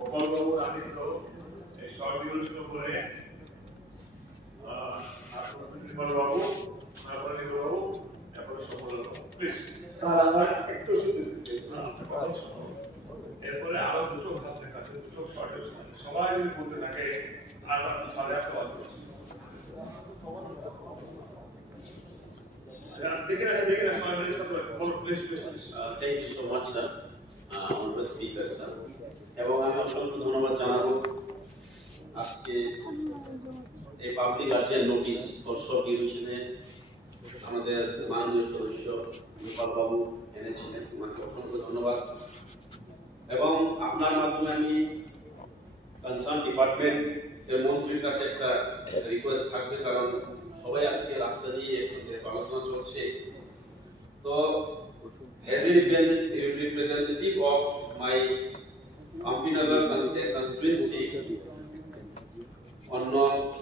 গোপালবাবু আদিত্য এই short duration করে বাবু তারপরে নির্মলবাবু তারপরে সফলবাবু প্লিজ স্যার আমার একটু সুযোগ এরপরে আরো দুটো হাসনের কাছে দুটো শর্ট সবাই যদি বলতে থাকে আর বাকি 8:30 বাজবে Thank you so much, sir. Honorable speaker, sir. এবং আমি অসংখ্য ধন্যবাদ জানাবো আজকে এই public guardian notice for short ডিউরেশনে আমাদের মাননীয় সদস্য গোপাল বাবু এনেছিলেন, ওনাকে অসংখ্য ধন্যবাদ। এবং আপনার মাধ্যমে আমি কনসার্ন ডিপার্টমেন্ট এর মন্ত্রীর কাছে একটা রিকোয়েস্ট থাকবে, কারণ সবাই আজকে রাস্তা দিয়ে আলোচনা চলছে। তো as a representative of my Ampinagar constituency, অন্য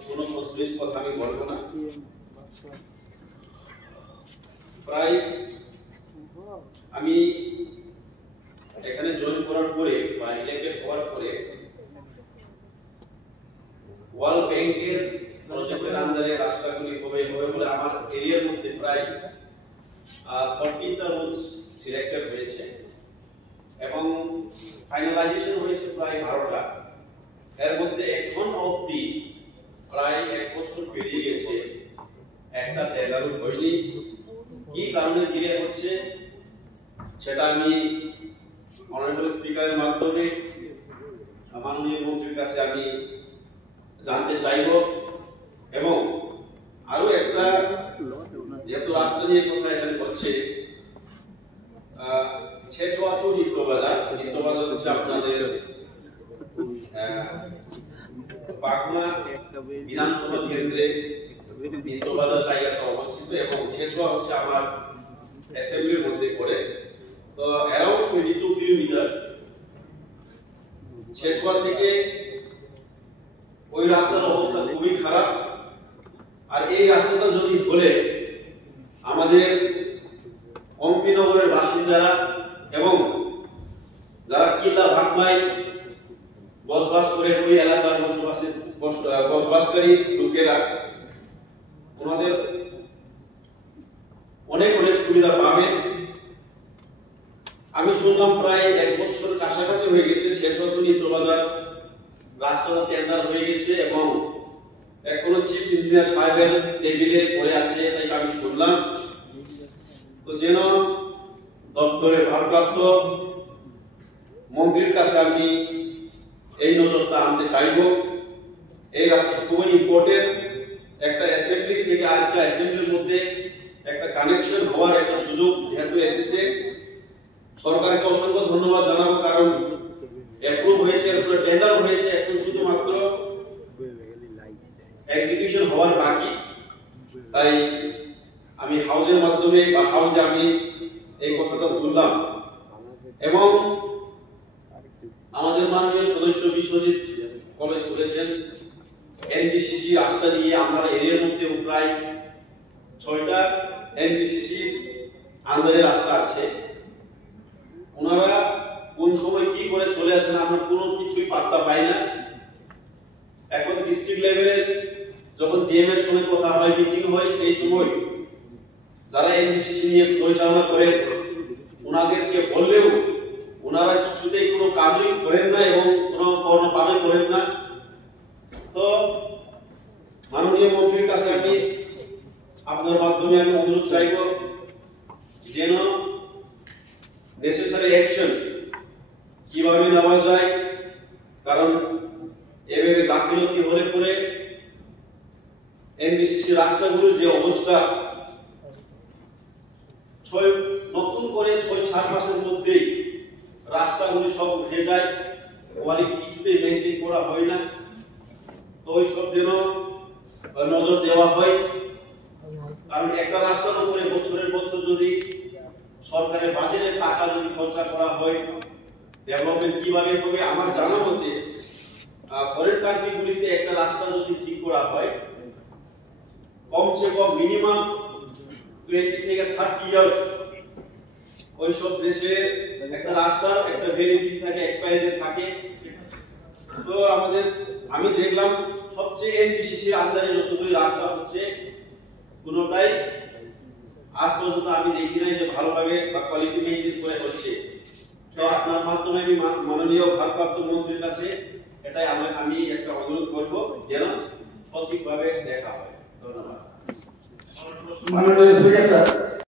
কোনো কনস্টিটিউয়েন্সি কথা আমি বলবো না। প্রায় আমি এখানে জয়েন করার পরে বা ইলেক্টেড হওয়ার পরে ওয়ার্ল্ড ব্যাংকের প্রজেক্টের আন্ডারে রাস্তাগুলি হবে বলে আমার এরিয়ার মধ্যে প্রায় 14টা রুটস সিলেক্টেড হয়েছে এবং ফাইনালাইজেশন হয়েছে প্রায় 12টা। এর মধ্যে এখন অবধি প্রায় 1 বছর পেরিয়ে গেছে, একটা টেন্ডারও হয়নি। কি কারণে ডিলে হচ্ছে সেটা আমি অনারেবল স্পিকারের মাধ্যমে মাননীয় মন্ত্রীর কাছে আমি জানতে চাইব। এবং আরো একটা, যেহেতু রাস্তা নিয়ে কথা এখানে হচ্ছে, ছেচুয়াটু নিত্যবাজার হচ্ছে আপনাদের পাকুড়া বিধানসভা কেন্দ্রে নিত্যবাজার জায়গাতে অবস্থিত এবং ছেচুয়া হচ্ছে আমার অ্যাসেম্বলির মধ্যে পড়ে। তো অ্যারাউন্ড 22 কিলোমিটার ছেচুয়া থেকে ওই রাস্তার অবস্থা খুবই খারাপ। আর এই রাস্তাটা যদি হলে আমাদের অম্পিনগরের বাসিন্দারা এবং যারা কিল্লা ভাগমাই বসবাস করে ওই এলাকার বসবাসকারী লোকেরা ওনাদের অনেক অনেক সুবিধা পাবেন। আমি শুনলাম প্রায় 1 বছর কাছাকাছি হয়ে গেছে ছেচুয়া নিত্যবাজার রাস্তাটা টেন্ডার হয়ে গেছে এবং এখনো চিফ ইঞ্জিনিয়ার সাহেবের টেবিলে পড়ে আছে, তাই আমি শুনলাম। তো যেন দপ্তরের ভারপ্রাপ্ত মন্ত্রীর কাছে আমি এই নজরটা আনতে চাইব। এই রাস্তা খুবই ইম্পর্টেন্ট, একটা অ্যাসেম্বলি থেকে আরেকটা অ্যাসেম্বলির মধ্যে একটা কানেকশন হওয়ার একটা সুযোগ যেহেতু এসেছে, সরকারকে অসংখ্য ধন্যবাদ জানাবো, কারণ অ্যাপ্রুভ হয়েছে, এরপরে টেন্ডার হয়েছে, এখন শুধুমাত্র এক্সিকিউশন হওয়ার বাকি। তাই আমি হাউজের মাধ্যমে বা হাউজে আমি এই কথাটা বললাম। এবং আমাদের মাননীয় সদস্য বিশ্বজিৎ কলেজ করেছেন এনবিসিসি রাস্তা দিয়ে আমরা এরিয়ার মধ্যে প্রায় 6টা এনবিসিসি আন্ডারে রাস্তা আছে। ওনারা কোন সময় কি করে চলে আসেন আমরা কোনো কিছুই পাত্তা পাই না। এখন ডিস্ট্রিক্ট লেভেলে যখন ডিএম এর সঙ্গে কথা হয়, মিটিং হয়, সেই সময় যারা এনবিসিসি নিয়ে পরিচালনা করেন ওনাদেরকে বললেও ওনারা কিছুতেই কোনো কাজই করেন না এবং কোনো কর্মপালন করেন না। তো মাননীয় মন্ত্রীর কাছে আমি আপনার মাধ্যমে আমি অনুরোধ চাইব যেন নেসেসারি অ্যাকশন কিভাবে নেওয়া যায়, কারণ এভাবে গাফিলতি হলে পরে এনবিসিসি রাস্তাগুলোর যে অবস্থা, নতুন করে 6-7 মাসের মধ্যেই রাস্তাগুলি সব উঠে যায়, কোয়ালিটি কিছুতেই মেনটেন করা হয় না। তো ওই সব যেন নজর দেওয়া হয়, কারণ একটা রাস্তার উপরে বছরের বছর যদি সরকারের বাজেটের টাকা যদি খরচা করা হয়, ডেভেলপমেন্ট কিভাবে হবে? আমার জানা মতে ফরেন কান্ট্রিগুলিতে একটা রাস্তা যদি ঠিক করা হয় কমসে কম মিনিমাম 20 থেকে 30 ইয়ার্স ওই সব দেশে একটা রাস্তার একটা ভ্যালিডিটি থাকে, এক্সপায়ারি ডেট থাকে। তো আমি দেখলাম সবচেয়ে এনবিসিসির আন্ডারে যতগুলি রাস্তা হচ্ছে কোনোটাই আজ পর্যন্ত আমি দেখি নাই যে ভালোভাবে বা কোয়ালিটি মেইনটেইন করে হচ্ছে। তো আপনার মাধ্যমে আমি মাননীয় ভারপ্রাপ্ত মন্ত্রীর কাছে এটাই আমি একটা অনুরোধ করব যেন সঠিকভাবে দেখা হয়। ধন্যবাদ। মাননীয় স্পিকার স্যার।